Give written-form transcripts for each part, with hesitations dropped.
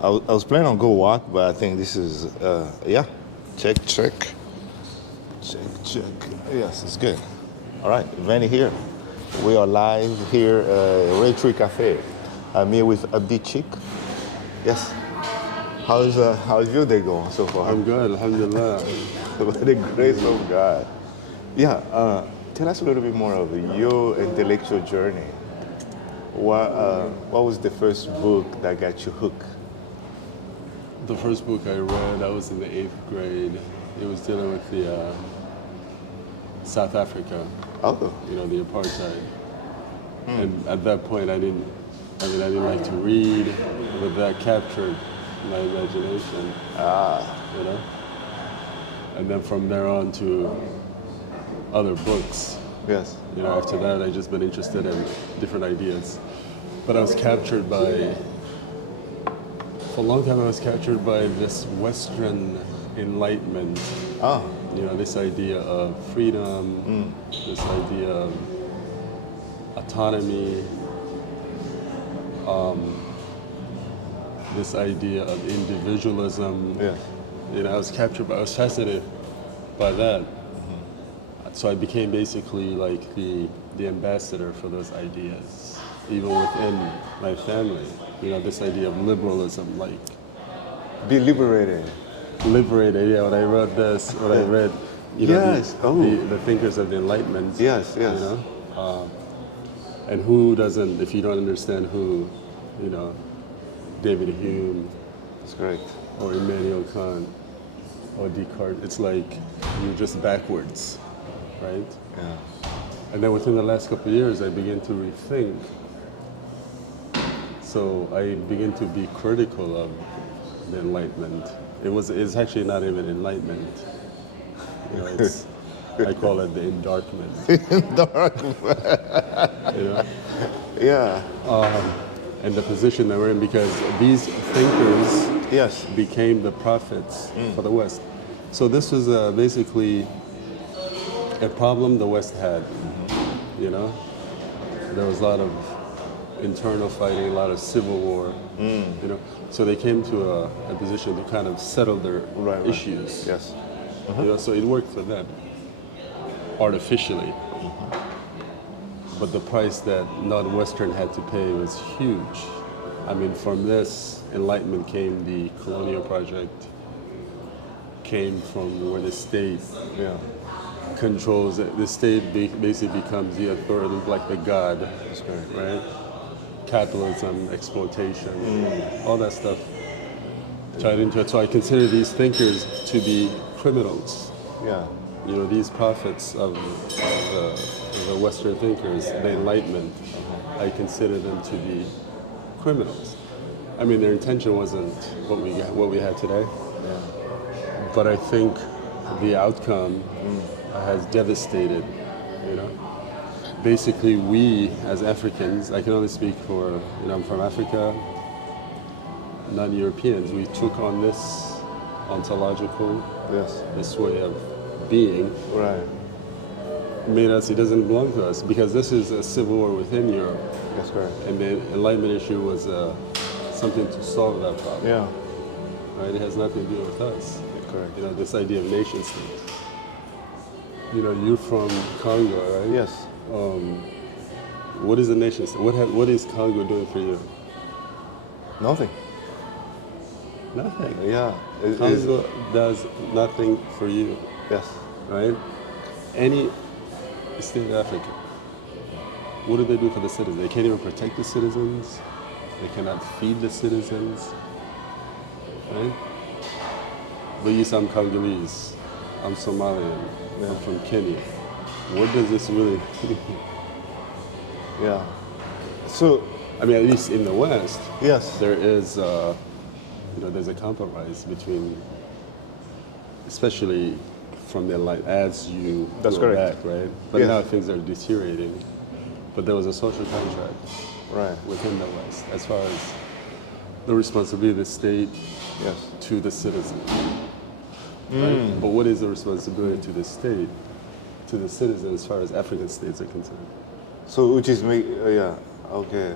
I was planning on go walk, but I think this is, yeah. Check. Yes, it's good. All right, Vanny here. We are live here at Red Tree Cafe. I'm here with Abdi Chick. Yes. How's your day going so far? I'm good, alhamdulillah. By the grace of God. Yeah, tell us a little bit more of your intellectual journey. What was the first book that got you hooked? The first book I read, I was in the 8th grade. It was dealing with the South Africa, Oh, the apartheid. And at that point, I didn't like to read, but that captured my imagination. You know. And then from there on to other books. yes. After that, I just been interested in different ideas. But I was captured by, for a long time, I was captured by this Western Enlightenment. Ah, This idea of freedom, this idea of autonomy, this idea of individualism. yes. I was fascinated by that. So I became basically like the ambassador for those ideas, even within my family. This idea of liberalism, like Be liberated. liberated. Yeah, when I read this, when I read, Yes. the thinkers of the Enlightenment. Yes. And who doesn't, if you don't understand who, David Hume That's correct. or Immanuel Kant or Descartes, it's like you're just backwards, right? Yeah. And then within the last couple of years, I began to rethink. So I began to be critical of the Enlightenment. It's actually not even Enlightenment. It's I call it the Endarkment. Dark. Yeah. And the position that we're in, because these thinkers Yes. became the prophets for the West. So this was basically a problem the West had. There was a lot of internal fighting, a lot of civil war. So they came to a position to kind of settle their Right. issues. Yes. So it worked for them artificially. But the price that non-Western had to pay was huge. I mean, from this Enlightenment came the colonial project, came from where the state Yeah. controls it. The state basically becomes the authority, like the god, That's correct. right? Capitalism, exploitation, all that stuff tied into it. So I consider these thinkers to be criminals. Yeah. These prophets of the Western thinkers, the Enlightenment, I consider them to be criminals. I mean, their intention wasn't what we had today, Yeah. but I think the outcome has devastated. Basically, we as Africans, I can only speak for, I'm from Africa, non-Europeans, we took on this ontological, Yes. this way of being, Right. made us, it doesn't belong to us, because this is a civil war within Europe, That's correct. and the Enlightenment issue was something to solve that problem. Yeah. Right? It has nothing to do with us. Correct. This idea of nation state. You're from Congo, right? Yes. What is a nation state? What is Congo doing for you? Nothing. Nothing. Yeah. Congo does nothing for you, Yes. right? Any state of Africa, what do they do for the citizens? They can't even protect the citizens. They cannot feed the citizens, right? But yes, I'm Congolese, I'm Somalian, I'm from Kenya. What does this really Yeah. So, I mean, at least in the West, yes. there is, there's a compromise between, especially from the light as you That's go correct. back, right? But Yes. now things are deteriorating. But there was a social contract Right. within the West as far as the responsibility of the state Yes. to the citizen. Right? But what is the responsibility to the state, to the citizen, as far as African states are concerned? So, which is make, yeah, okay.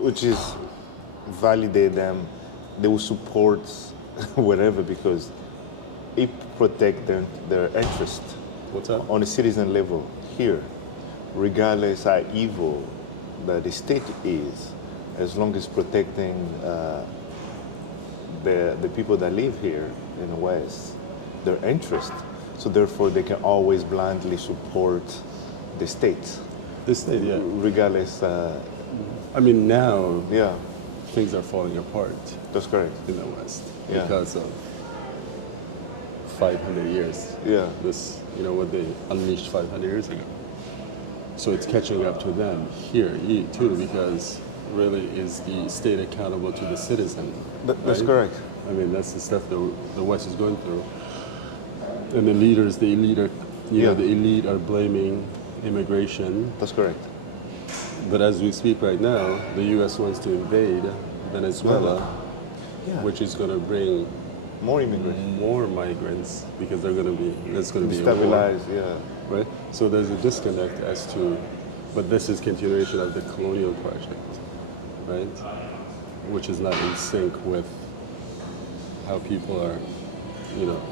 Which is validate them they will support whatever because it protect their interest What's that? on a citizen level here, regardless how evil that the state is, as long as protecting the people that live here in the West, their interest. So therefore, they can always blindly support the state, The state, yeah. regardless. I mean, now Yeah, things are falling apart that's correct. in the West Yeah. because of 500 years. Yeah, This, what they unleashed 500 years ago. So it's catching up to them here too, because really is the state accountable to the citizen? that's right? correct. I mean, that's the stuff the West is going through. And the leaders, the elite are, Yeah. the elite are blaming immigration. That's correct. But as we speak right now, the U.S. wants to invade Venezuela, Yeah. which is going to bring More immigration. more migrants because there's going to be a war, Stabilize, yeah. right? So there's a disconnect as to, but this is continuation of the colonial project, right? Which is not in sync with how people are,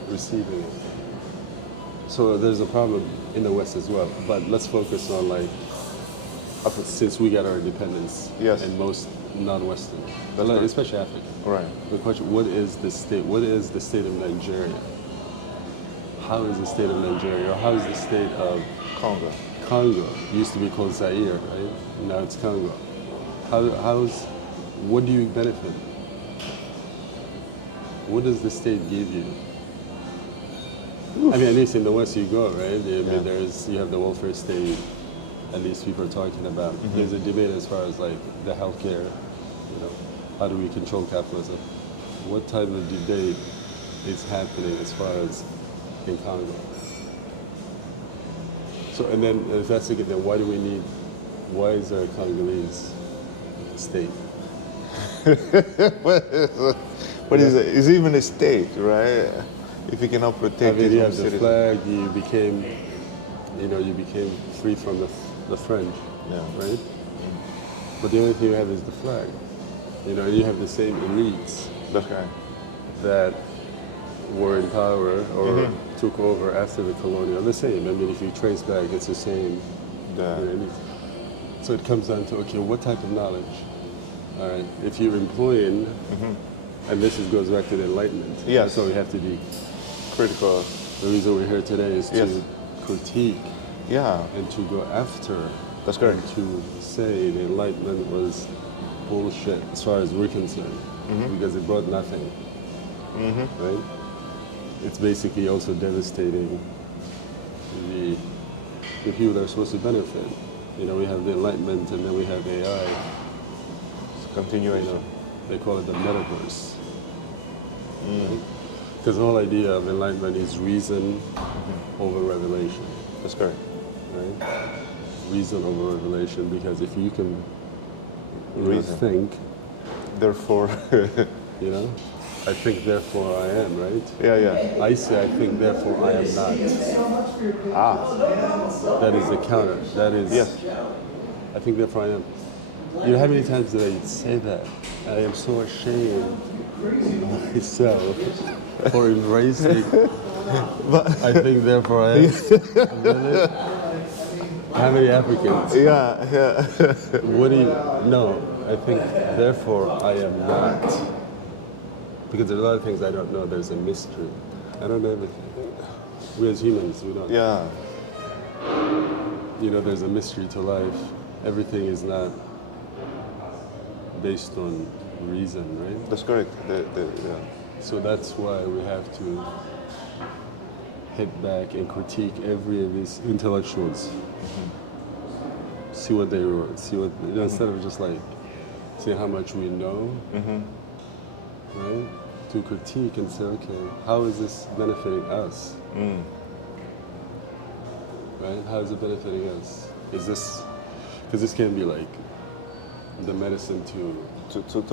receiving it. So there's a problem in the West as well. But let's focus on since we got our independence, Yes. and most non-Western, That's right. especially Africa. Right. The question: what is the state? What is the state of Nigeria? How is the state of Nigeria? Or how is the state of Congo. Congo? It used to be called Zaire, right? Now it's Congo. What do you benefit? What does the state give you? I mean, at least in the West you go, right? I mean, you have the welfare state. At least people are talking about. There's a debate as far as like the healthcare. How do we control capitalism? What type of debate is happening as far as in Congo? So, and then if that's the case, then why is there a Congolese state? What is it? It's even a state, right? If you cannot protect I mean, its you own have the citizens. flag. You became free from the French, Yeah. right? But the only thing you have is the flag. And you have the same elites That's right. that were in power or took over after the colonial. The same. I mean, if you trace back, it's the same. So it comes down to, okay, what type of knowledge? All right. If you're employing, and goes back to the Enlightenment. Yes. That's why we have to be Critical. The reason we're here today is Yes. to critique Yeah, and to go after. that's correct. And to say the Enlightenment was bullshit as far as we're concerned, because it brought nothing. Right? It's basically also devastating the people that are supposed to benefit. We have the Enlightenment and then we have AI. Continuation. They call it the metaverse. Because the whole idea of enlightenment is reason over revelation, That's correct. right? Reason over revelation, because if you can Reason. think, Therefore, I think, therefore I am, right? yeah. I say I think, therefore I am not. That is the counter. That is, Yes. I think, therefore I am. How many times did I say that? I am so ashamed of myself for embracing. I think, therefore I am. Really? How many Africans? Yeah. What do you? No, I think, therefore I am not. Because there's a lot of things I don't know. There's a mystery. I don't know everything. We as humans, we don't. Yeah. There's a mystery to life. Everything is not based on reason, right? That's correct. So that's why we have to hit back and critique every of these intellectuals. See what they wrote. See what instead of just like see how much we know, right? To critique and say, okay, how is this benefiting us? Right? How is it benefiting us? Is this because this can be like the medicine To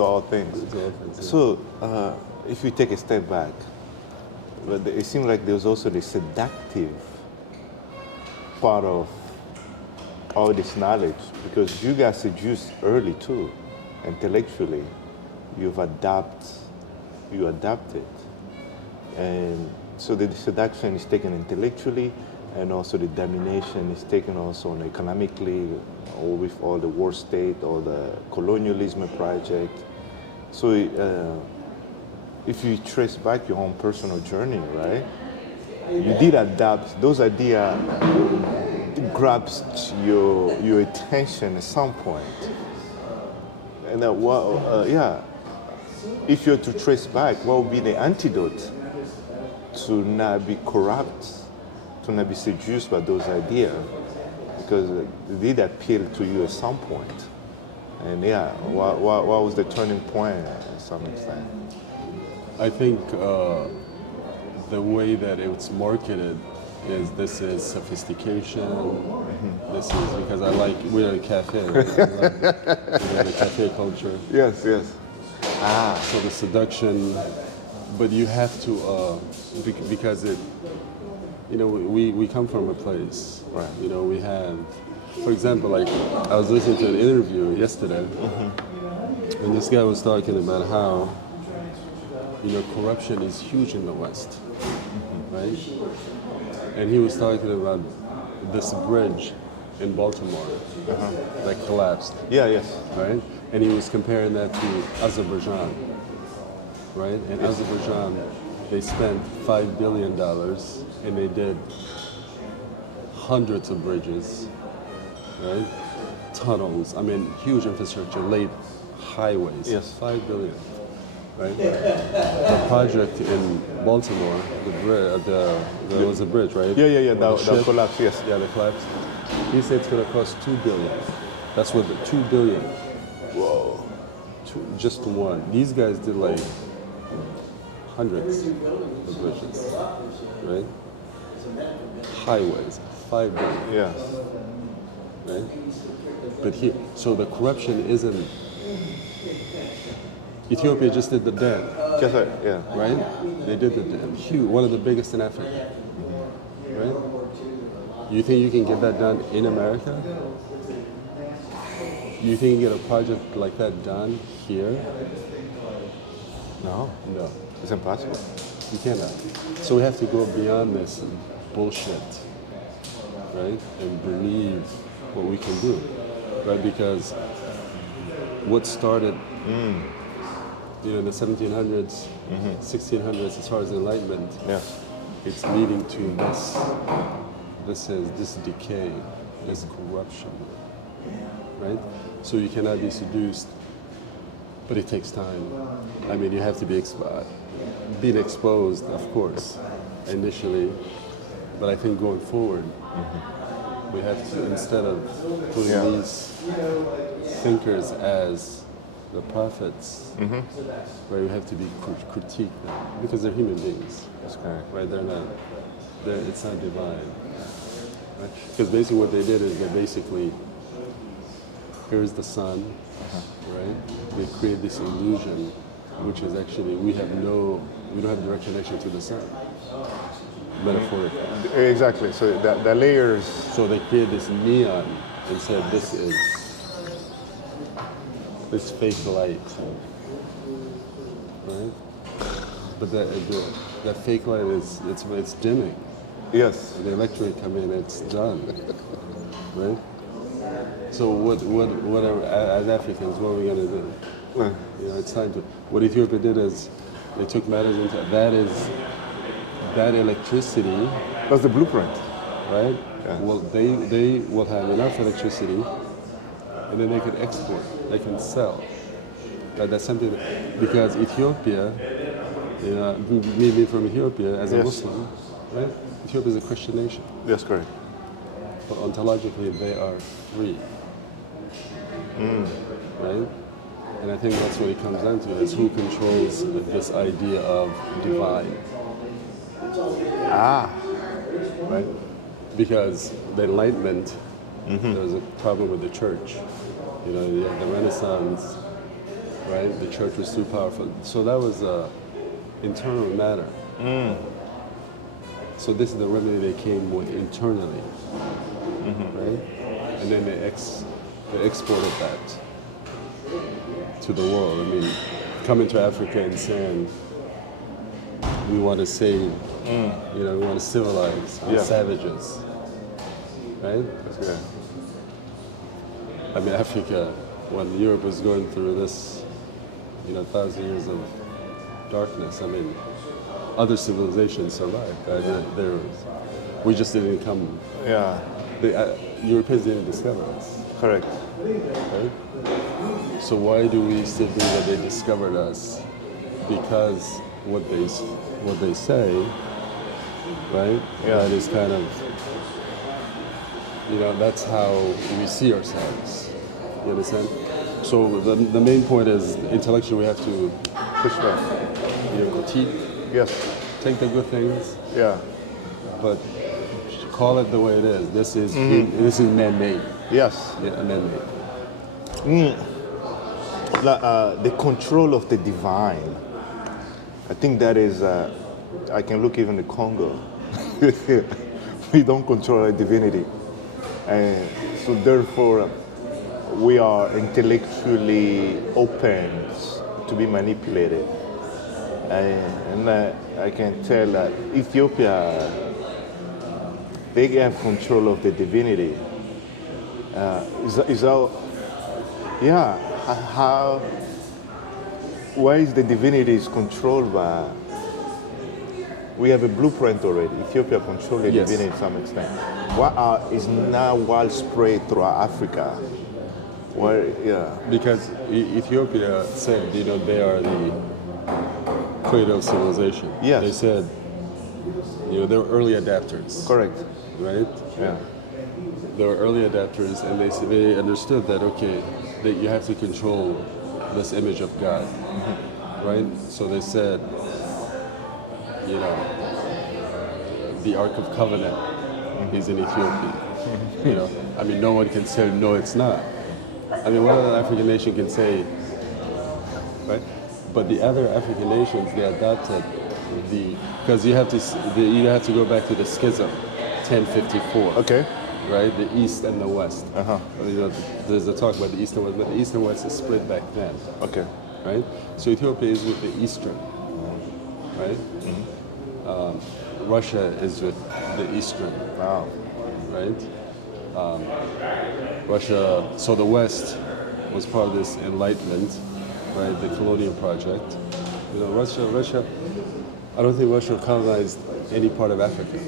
all things. to all things. Yeah. So, if you take a step back, but it seems like there's also the seductive part of all this knowledge, because you got seduced early too, intellectually. You've adopted you adapt it. And so the seduction is taken intellectually, and also the domination is taken also on economically, or with all the war state or the colonialism project. So if you trace back your own personal journey, right, you did adapt. Those ideas grabs your attention at some point. And if you're to trace back, what would be the antidote to not be corrupt, to not be seduced by those ideas? Because they did appeal to you at some point. And what was the turning point to some extent? I think the way that it's marketed is this is sophistication. This is because we're a cafe, right? We're the cafe culture. Yes. So the seduction, but you have to, because we come from a place, right? We have, for example, like I was listening to an interview yesterday, and this guy was talking about how, corruption is huge in the West, right? And he was talking about this bridge in Baltimore that collapsed. Yes. Right? And he was comparing that to Azerbaijan, right? In Azerbaijan, they spent $5 billion and they did hundreds of bridges, right? Tunnels, huge infrastructure, laid highways. Yes. $5 billion, right? The project in Baltimore, there was a bridge, right? Yeah. The collapse, yes. Yeah, the collapse. He said it's going to cost $2 billion. That's what $2 billion. Whoa. Just one. These guys did like hundreds of bridges, right? Highways, $5 billion. Yeah. Right? But so the corruption isn't. Ethiopia just did the dam. Yeah. Right? They did the dam. Huge, one of the biggest in Africa. Right? You think you can get that done in America? You think you get a project like that done here? No. It's impossible. You cannot. So we have to go beyond this bullshit, right? And believe what we can do, right? Because what started, in the 1700s, 1600s, as far as Enlightenment, Yes. it's leading to this decay, this corruption, right? So you cannot be seduced, but it takes time. You have to be being exposed, of course, initially, but I think going forward, we have to, instead of putting these thinkers as the prophets, right, we have to be critique them because they're human beings. That's correct. Right? It's not divine. Right? Because basically what they did is here's the sun, right? They create this illusion, which is actually we don't have direct connection to the sun, metaphorically. Exactly. So the layers. So they created this neon and said this is this fake light, right? But that fake light it's dimming. Yes. The electric come in, it's done, right? So what as Africans, what are we gonna do? It's time to. What Ethiopia did is they took matters into that electricity. That's the blueprint. Right? Yeah. Well, they will have enough electricity, and then they can export, they can sell. That's something because Ethiopia, me being from Ethiopia as a Muslim, right? Ethiopia is a Christian nation. That's correct. But ontologically, they are free. Right? And I think that's what it comes down to, is who controls this idea of divine. Right? Because the Enlightenment, there was a problem with the church. You had the Renaissance, right? The church was too powerful. So that was an internal matter. So this is the remedy they came with internally, right? And then they exported that to the world. Coming to Africa and saying, we want to save, you know, we want to civilize the Yeah. savages, right? That's good. I mean, Africa, when Europe was going through this, you know, 1,000 years of darkness, I mean, other civilizations survived. We just didn't come. Yeah, The Europeans didn't discover us, correct. right? So why do we still think that they discovered us? Because what they say, right? Yeah. That is kind of, you know, that's how we see ourselves. You understand? So the main point is intellectually we have to Push back. you know, critique, Yes. take the good things, Yeah. but call it the way it is. This is man-made. Yes. Yeah, man-made. The control of the divine. I think that is. I can look even in Congo. We don't control our divinity, and so therefore we are intellectually open to be manipulated. And I can tell that Ethiopia, they have control of the divinity. Why is the divinity is controlled by? We have a blueprint already. Ethiopia controls the Yes. divinity to some extent. What is now widespread throughout Africa? Because Ethiopia said, you know, they are the cradle of civilization. Yes. They said, you know, they were early adapters. Correct. Right? Yeah. They were early adapters, and they understood that, okay, that you have to control this image of God. Right? So they said, you know, the Ark of Covenant is in Ethiopia. You know, I mean, no one can say, no, it's not. I mean, what other African nation can say, right? But the other African nations, they adopted because you have to go back to the schism, 1054. Okay. Right, the East and the West. You know, there's a talk about the East and West, but the East and West is split back then. Okay. Right, so Ethiopia is with the Eastern, right? Russia is with the Eastern. Wow. Right? Russia, so the West was part of this Enlightenment, right? The colonial project. You know, Russia, I don't think Russia colonized any part of Africa.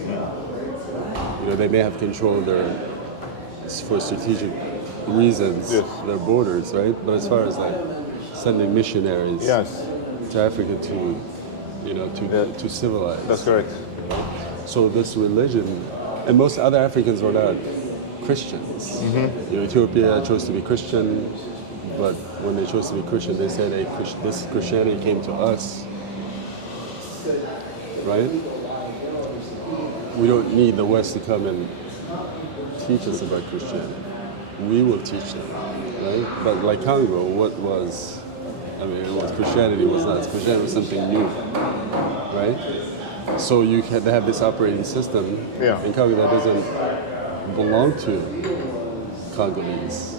You know, they may have controlled for strategic reasons, Yes. their borders, right? But as far as like sending missionaries Yes. to Africa to civilize. That's correct. So this religion, and most other Africans were not Christians. You know, Ethiopia chose to be Christian, but when they chose to be Christian, they said, hey, this Christianity came to us, right? We don't need the West to come and teach us about Christianity. We will teach them, right? But like Congo, Christianity was not. Christianity was something new, right? So you had to have this operating system in Congo that doesn't belong to Congolese,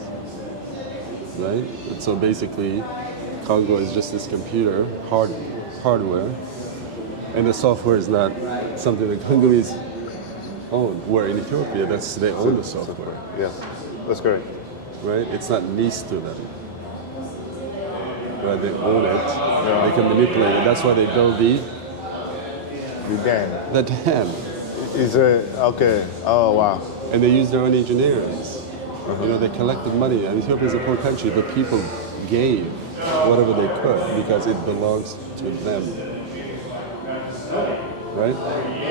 right? And so basically, Congo is just this computer, hardware, and the software is not something that Congolese own. Where in Ethiopia, they own the software. Yes, that's correct. Right? It's not leased to them. Right? They own it. They can manipulate it. That's why they build the dam. The dam. Is okay? Oh wow. And they use their own engineers. You know, they collected money. And Ethiopia is a poor country, but people gave whatever they could because it belongs to them. Right?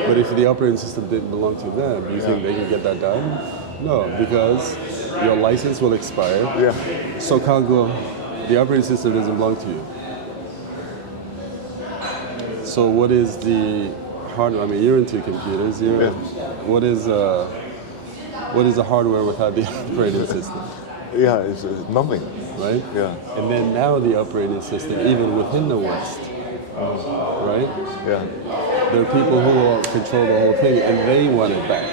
But if the operating system didn't belong to them, do you think they can get that done? No, because your license will expire. Yeah. So Congo, the operating system doesn't belong to you. So what is the hardware? I mean, you're into computers. What is the hardware without the operating system? Yeah, it's nothing. Right? Yeah. And then now the operating system, even within the West, right? Yeah. There are people who will control the whole thing, and they want it back.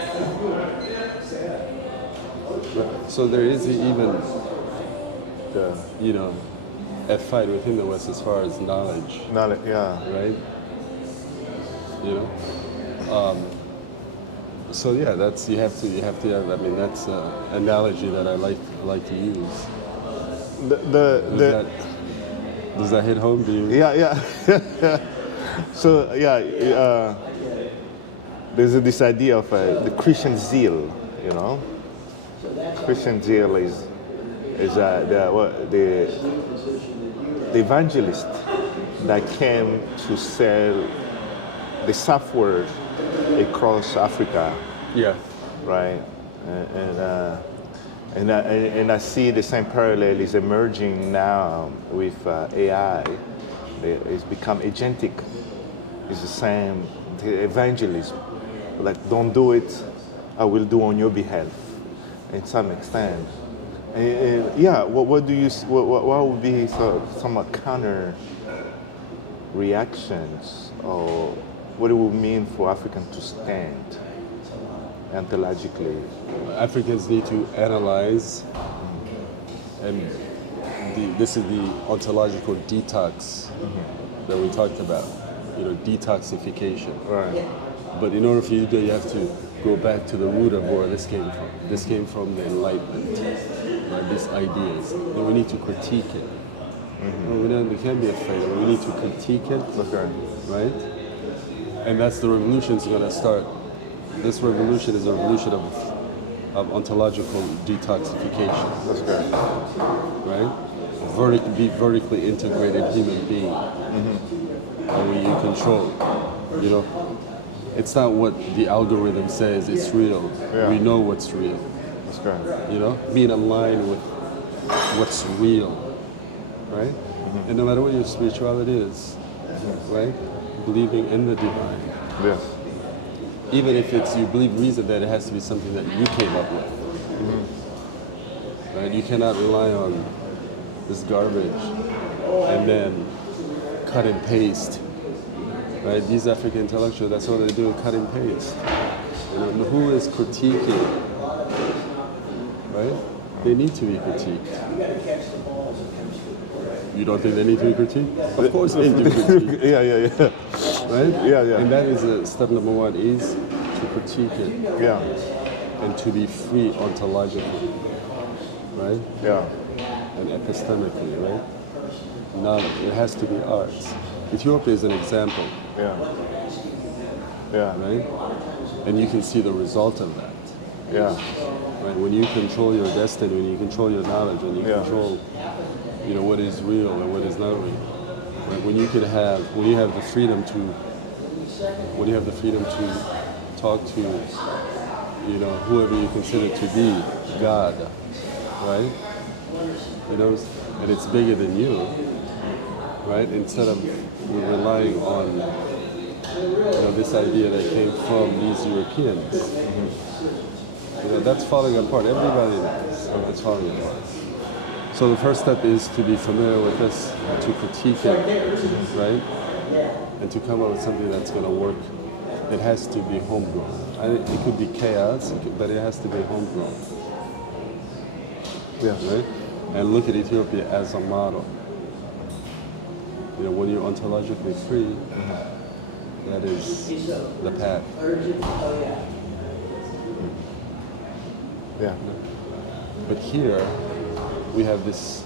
So there is even, a fight within the West as far as knowledge, Yeah. right? You know. So yeah, that's you have to have. I mean, that's an analogy that I like to use. Does that hit home? Do you? Yeah. So there's this idea of the Christian zeal. You know, Christian zeal is the evangelist that came to sell the software across Africa, Yeah. right? And I see the same parallel is emerging now with AI. It's become agentic. It's the same, the evangelism. Like, don't do it, I will do on your behalf, in some extent. What do you? What would be some counter reactions, or what it would mean for Africans to stand ontologically? Africans need to analyze, and this is the ontological detox that we talked about. You know, detoxification. Right. But in order for you to do it, you have to go back to the root of where this came from. This came from the Enlightenment, right? These ideas. And we need to critique it. We can't be afraid of it. We need to critique it, Okay. right? And that's the revolution is going to start. This revolution is a revolution of ontological detoxification. That's good. Right? Be vertically integrated human being. And when you control, you know, it's not what the algorithm says it's real. Yeah. We know what's real. That's good. You know, being aligned with what's real, right? And no matter what your spirituality is, right? Believing in the divine. Yes. Even if it's you believe reason that it has to be something that you came up with. Right? You cannot rely on this garbage and then cut and paste. Right? These African intellectuals, that's all they do, cut and paste. You know, and who is critiquing? Right? They need to be critiqued. You don't think they need to be critiqued? Of course they need to be critiqued. Yeah. Right? Yeah. And that is step number one, is to critique it. Yeah. And to be free ontologically. Right? Yeah. And epistemically, right? Knowledge. It has to be arts. Ethiopia is an example. Yeah. Right? And you can see the result of that. Yeah. Right? When you control your destiny, when you control your knowledge, when you control, you know, what is real and what is not real. Right? When you have the freedom to talk to, you know, whoever you consider to be God, right? You know, and it's bigger than you, right? Instead of relying on, you know, this idea that came from these Europeans. You know, that's falling apart. Everybody knows it's falling apart. So the first step is to be familiar with this, to critique it, right? And to come up with something that's going to work. It has to be homegrown. It could be chaos, but it has to be homegrown. Yeah. Right? And look at Ethiopia as a model. You know, when you're ontologically free, that is the path. Yeah. But here, we have this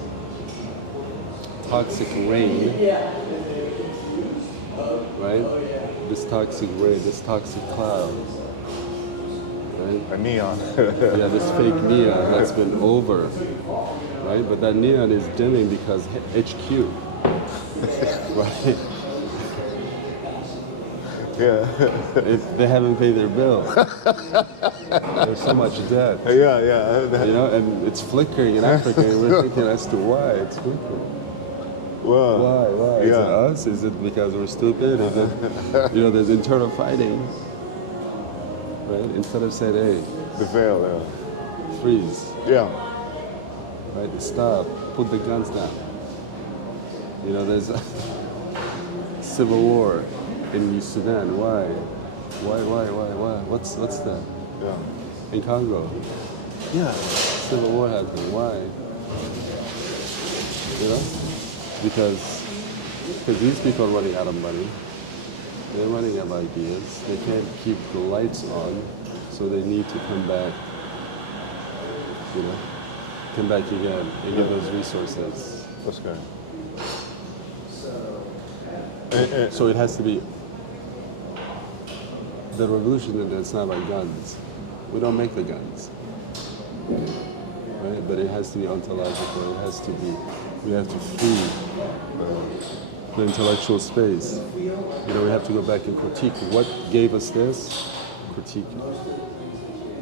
toxic rain, right? This toxic rain, this toxic cloud, right? A neon. Yeah, this fake neon that's been over, right? But that neon is dimming because HQ, right? Yeah. They haven't paid their bill. There's so much debt. Yeah. You know, and it's flickering in Africa, and we're thinking as to why it's flickering. Well, Why? Is it us? Is it because we're stupid? Is it, you know, there's internal fighting, right? Instead of saying, hey, the veil, freeze, yeah. right? Stop, put the guns down. You know, there's a civil war in Sudan. Why? What's that? Yeah. In Congo. Yeah, civil war happened. Why? You know? Because these people are running out of money. They're running out of ideas. They can't keep the lights on, so they need to come back, you know, come back again and get those resources. That's good. So it has to be the revolution. It's not by guns. We don't make the guns, right? But it has to be ontological. It has to be. We have to free the intellectual space. You know, we have to go back and critique what gave us this. Critique it.